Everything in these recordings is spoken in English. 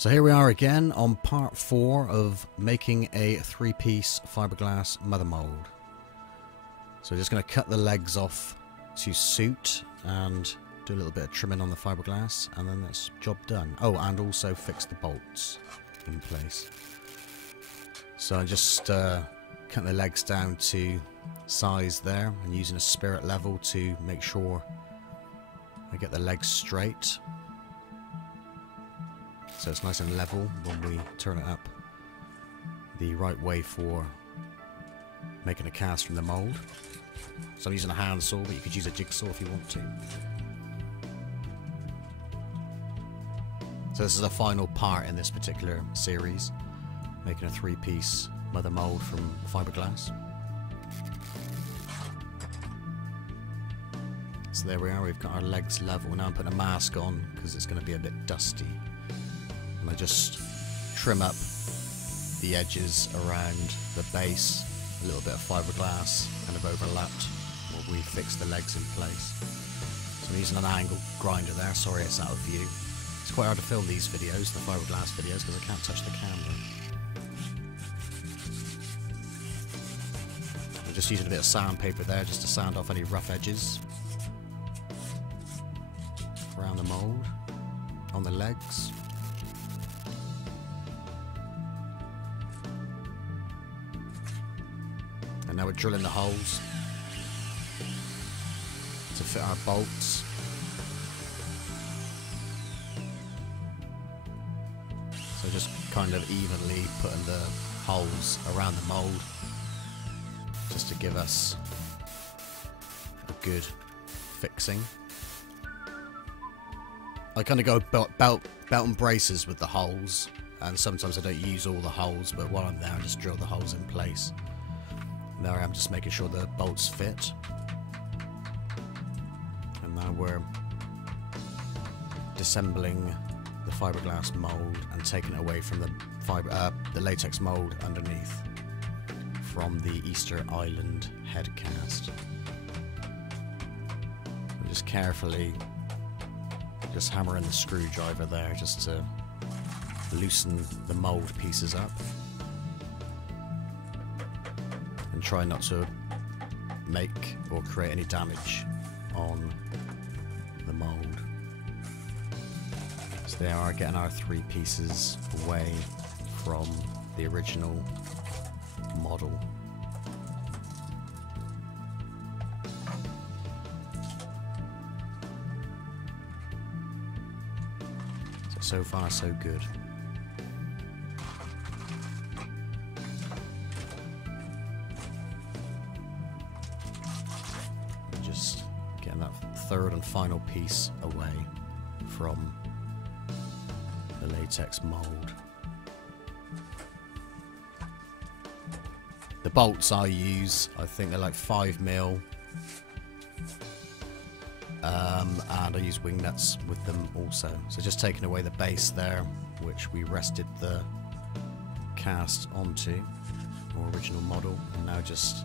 So here we are again on part 4 of making a 3-piece fiberglass mother mold. So we're just going to cut the legs off to suit and do a little bit of trimming on the fiberglass, and then that's job done. Oh, and also fix the bolts in place. So I'm just cutting the legs down to size there and using a spirit level to make sure I get the legs straight. So it's nice and level when we turn it up the right way for making a cast from the mold. So I'm using a handsaw, but you could use a jigsaw if you want to. So this is the final part in this particular series, making a 3-piece mother mold from fiberglass. So there we are, we've got our legs level. Now I'm putting a mask on because it's going to be a bit dusty. And I just trim up the edges around the base, a little bit of fiberglass kind of overlapped while we fix the legs in place. So I'm using an angle grinder there, sorry it's out of view. It's quite hard to film these videos, the fiberglass videos, because I can't touch the camera. I'm just using a bit of sandpaper there just to sand off any rough edges around the mould, on the legs. And now we're drilling the holes to fit our bolts. So just kind of evenly putting the holes around the mould just to give us a good fixing. I kind of go belt and braces with the holes, and sometimes I don't use all the holes, but while I'm there I just drill the holes in place. There I am, just making sure the bolts fit. And now we're disassembling the fiberglass mold and taking it away from the latex mold underneath from the Easter Island head cast. And just carefully just hammering the screwdriver there just to loosen the mold pieces up. And try not to make or create any damage on the mold. So they are getting our 3 pieces away from the original model. So far so good. Just getting that third and final piece away from the latex mold. The bolts I use, I think they're like 5mm, and I use wing nuts with them also. So just taking away the base there, which we rested the cast onto, or original model, and now just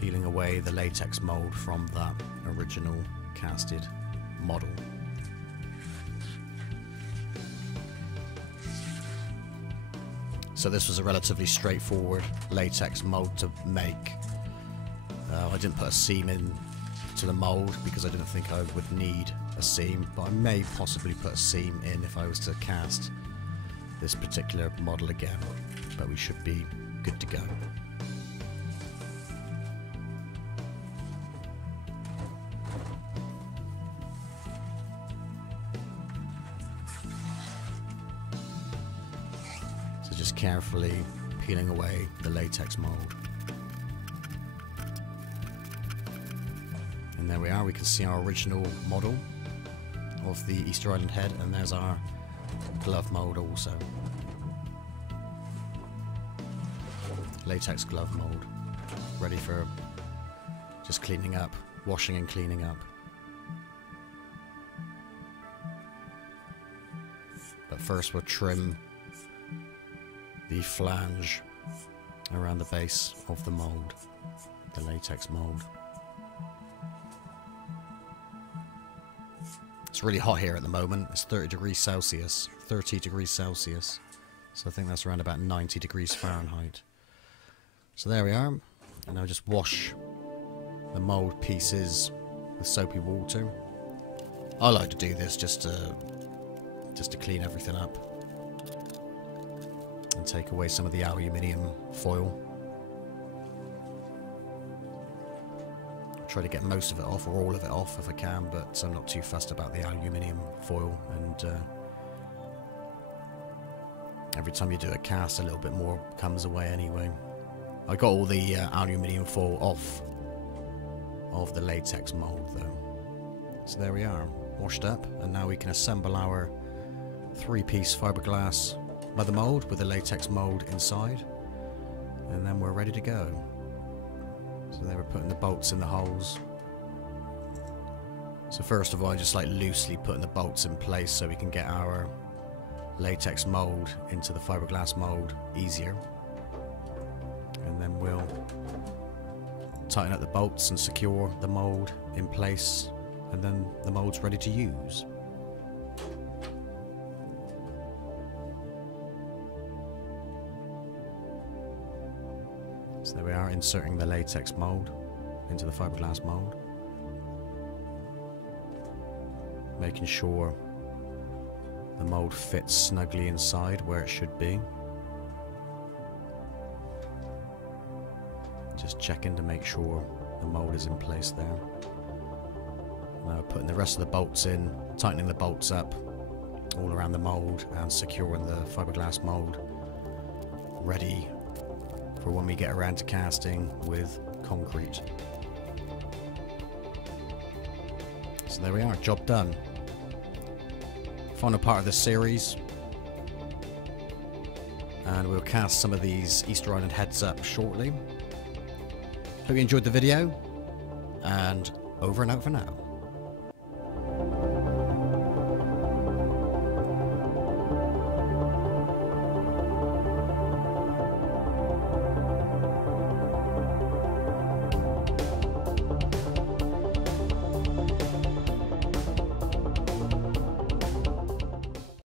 peeling away the latex mold from that original casted model. So this was a relatively straightforward latex mold to make. I didn't put a seam in to the mold because I didn't think I would need a seam, but I may possibly put a seam in if I was to cast this particular model again, but we should be good to go. So just carefully peeling away the latex mold. And there we are, we can see our original model of the Easter Island head, and there's our glove mold also. Latex glove mold, ready for just cleaning up, washing and cleaning up. But first we'll trim the flange around the base of the mold, the latex mold. It's really hot here at the moment. It's 30 degrees Celsius. 30 degrees Celsius. So I think that's around about 90 degrees Fahrenheit. So there we are. And I'll just wash the mould pieces with soapy water. I like to do this just to clean everything up and take away some of the aluminium foil. Try to get most of it off, or all of it off if I can, but I'm not too fussed about the aluminium foil, and every time you do a cast a little bit more comes away anyway. I got all the aluminium foil off of the latex mould though. So there we are, washed up, and now we can assemble our 3-piece fiberglass mother mould with the latex mould inside, and then we're ready to go. So they were putting the bolts in the holes. So first of all, I just like loosely putting the bolts in place so we can get our latex mould into the fiberglass mould easier. And then we'll tighten up the bolts and secure the mould in place, and then the mould's ready to use. So there we are, inserting the latex mould into the fiberglass mould. Making sure the mould fits snugly inside where it should be. Just checking to make sure the mould is in place there. Now putting the rest of the bolts in, tightening the bolts up all around the mould and securing the fiberglass mould, ready for when we get around to casting with concrete. So there we are, job done. Final part of the series, and we'll cast some of these Easter Island heads up shortly. Hope you enjoyed the video, and over and out for now.